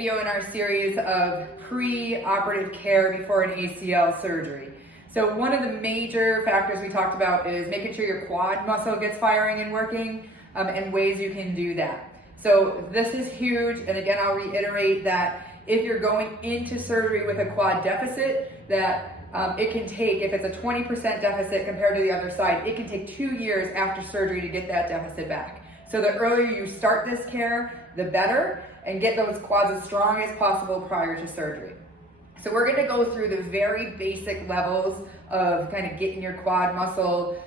video in our series of pre-operative care before an ACL surgery. So one of the major factors we talked about is making sure your quad muscle gets firing and working, and ways you can do that. So this is huge, and again, I'll reiterate that if you're going into surgery with a quad deficit, that it can take, if it's a 20% deficit compared to the other side, it can take 2 years after surgery to get that deficit back. So the earlier you start this care, the better, and get those quads as strong as possible prior to surgery. So we're gonna go through the very basic levels of kind of getting your quad muscle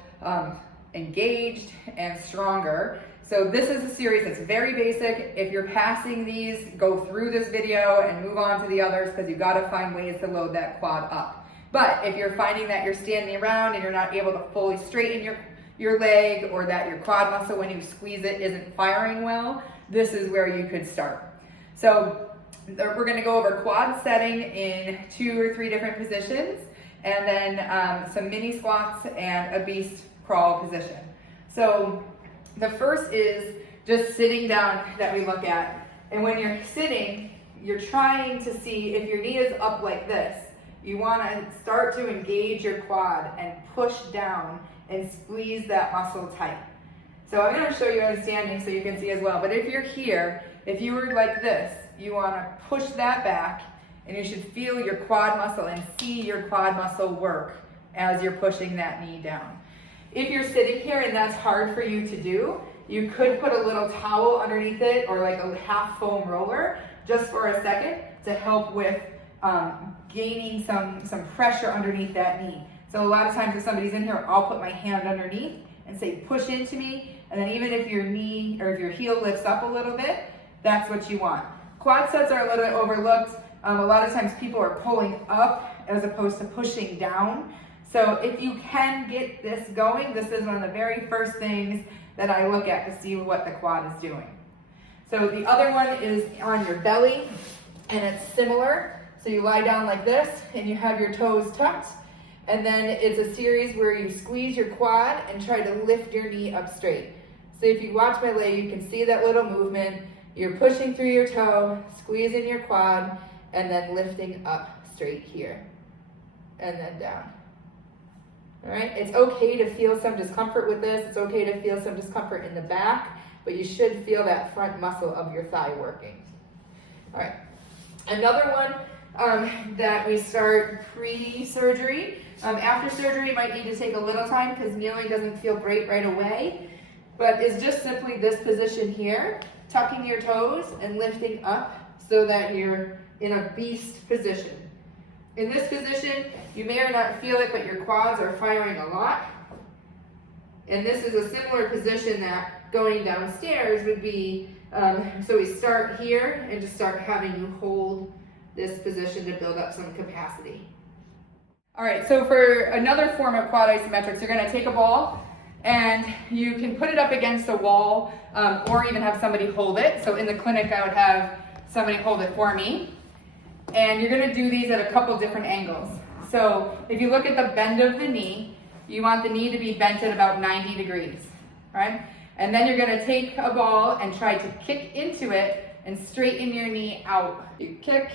engaged and stronger. So this is a series that's very basic. If you're passing these, go through this video and move on to the others, because you've got to find ways to load that quad up. But if you're finding that you're standing around and you're not able to fully straighten your leg, or that your quad muscle when you squeeze it isn't firing well, this is where you could start. So we're going to go over quad setting in 2 or 3 different positions, and then some mini squats and a beast crawl position. So the first is just sitting down that we look at. And when you're sitting, you're trying to see if your knee is up like this. You want to start to engage your quad and push down and squeeze that muscle tight. So I'm going to show you on standing so you can see as well. But if you're here, if you were like this, you want to push that back, and you should feel your quad muscle and see your quad muscle work as you're pushing that knee down. If you're sitting here and that's hard for you to do, you could put a little towel underneath it, or like a half foam roller, just for a second to help with gaining some pressure underneath that knee. So a lot of times if somebody's in here, I'll put my hand underneath and say, push into me. And then even if your knee or if your heel lifts up a little bit, that's what you want. Quad sets are a little bit overlooked. A lot of times people are pulling up as opposed to pushing down. So if you can get this going, this is one of the very first things that I look at to see what the quad is doing. So the other one is on your belly, and it's similar. So you lie down like this, and you have your toes tucked, and then it's a series where you squeeze your quad and try to lift your knee up straight. So if you watch my leg, you can see that little movement. You're pushing through your toe, squeezing your quad, and then lifting up straight here, and then down. All right, it's okay to feel some discomfort with this. It's okay to feel some discomfort in the back, but you should feel that front muscle of your thigh working. All right, another one that we start pre-surgery. After surgery, you might need to take a little time because kneeling doesn't feel great right away, but it's just simply this position here, tucking your toes and lifting up so that you're in a beast position. In this position, you may or not feel it, but your quads are firing a lot. And this is a similar position that going downstairs would be, so we start here and just start having you hold this position to build up some capacity. All right, so for another form of quad isometrics, you're gonna take a ball and you can put it up against a wall, or even have somebody hold it. So in the clinic, I would have somebody hold it for me. And you're gonna do these at a couple different angles. So if you look at the bend of the knee, you want the knee to be bent at about 90 degrees, right? And then you're gonna take a ball and try to kick into it and straighten your knee out. You kick,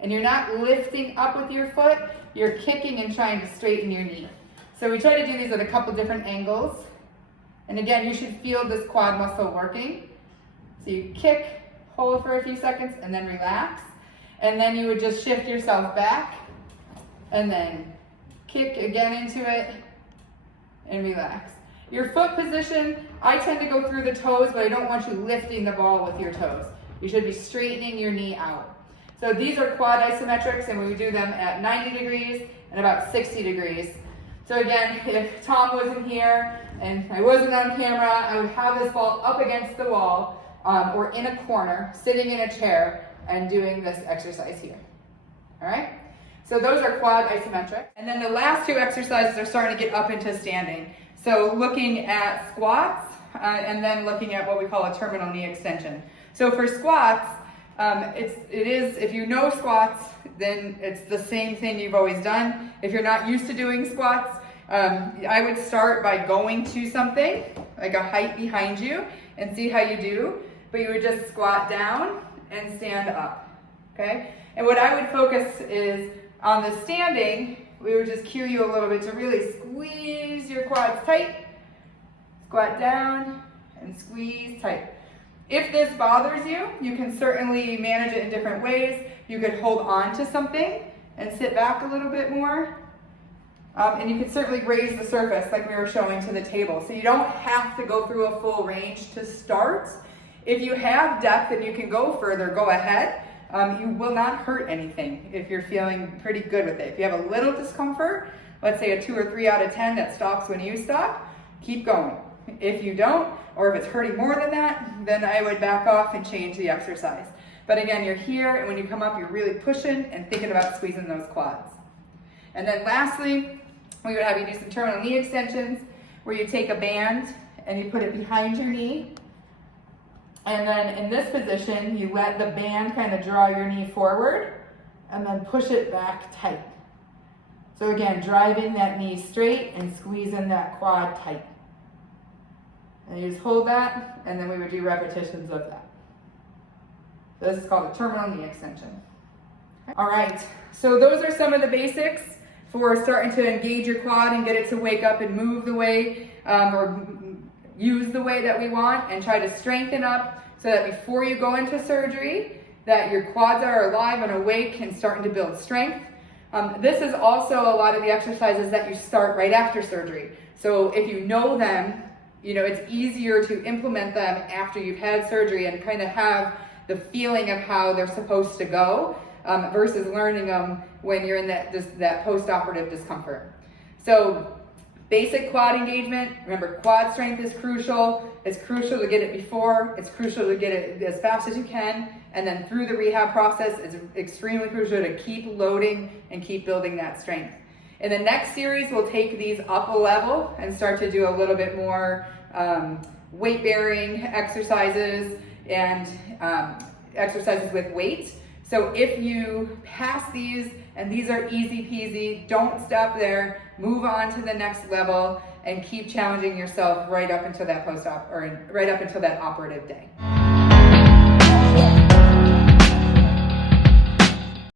and you're not lifting up with your foot, you're kicking and trying to straighten your knee. So we try to do these at a couple different angles. And again, you should feel this quad muscle working. So you kick, hold for a few seconds, and then relax. And then you would just shift yourself back, and then kick again into it, and relax. Your foot position, I tend to go through the toes, but I don't want you lifting the ball with your toes. You should be straightening your knee out. So these are quad isometrics, and we do them at 90 degrees and about 60 degrees. So again, if Tom wasn't here and I wasn't on camera, I would have this ball up against the wall, or in a corner, sitting in a chair, and doing this exercise here. All right? So those are quad isometric. And then the last 2 exercises are starting to get up into standing. So looking at squats, and then looking at what we call a terminal knee extension. So for squats, if you know squats, then it's the same thing you've always done. If you're not used to doing squats, I would start by going to something, like a height behind you, and see how you do. But you would just squat down and stand up, okay? And what I would focus is on the standing, we would just cue you a little bit to really squeeze your quads tight, squat down, and squeeze tight. If this bothers you, you can certainly manage it in different ways. You could hold on to something and sit back a little bit more. And you can certainly raise the surface like we were showing to the table. So you don't have to go through a full range to start. If you have depth and you can go further, go ahead. You will not hurt anything if you're feeling pretty good with it. If you have a little discomfort, let's say a 2 or 3 out of 10 that stops when you stop, keep going. If you don't, or if it's hurting more than that, then I would back off and change the exercise. But again, you're here, and when you come up, you're really pushing and thinking about squeezing those quads. And then lastly, we would have you do some terminal knee extensions, where you take a band and you put it behind your knee. And then in this position, you let the band kind of draw your knee forward and then push it back tight. So again, driving that knee straight and squeezing that quad tight. And you just hold that, and then we would do repetitions of that. So this is called a terminal knee extension. All right, so those are some of the basics for starting to engage your quad and get it to wake up and move the way, or use the way that we want, and try to strengthen up so that before you go into surgery, that your quads are alive and awake and starting to build strength. This is also a lot of the exercises that you start right after surgery. So if you know them, you know, it's easier to implement them after you've had surgery and kind of have the feeling of how they're supposed to go, versus learning them when you're in that post-operative discomfort. So basic quad engagement, remember quad strength is crucial. It's crucial to get it before, it's crucial to get it as fast as you can, and then through the rehab process, it's extremely crucial to keep loading and keep building that strength. In the next series, we'll take these up a level and start to do a little bit more weight-bearing exercises and exercises with weight. So if you pass these, and these are easy peasy, don't stop there, move on to the next level and keep challenging yourself right up until that post-op, or right up until that operative day.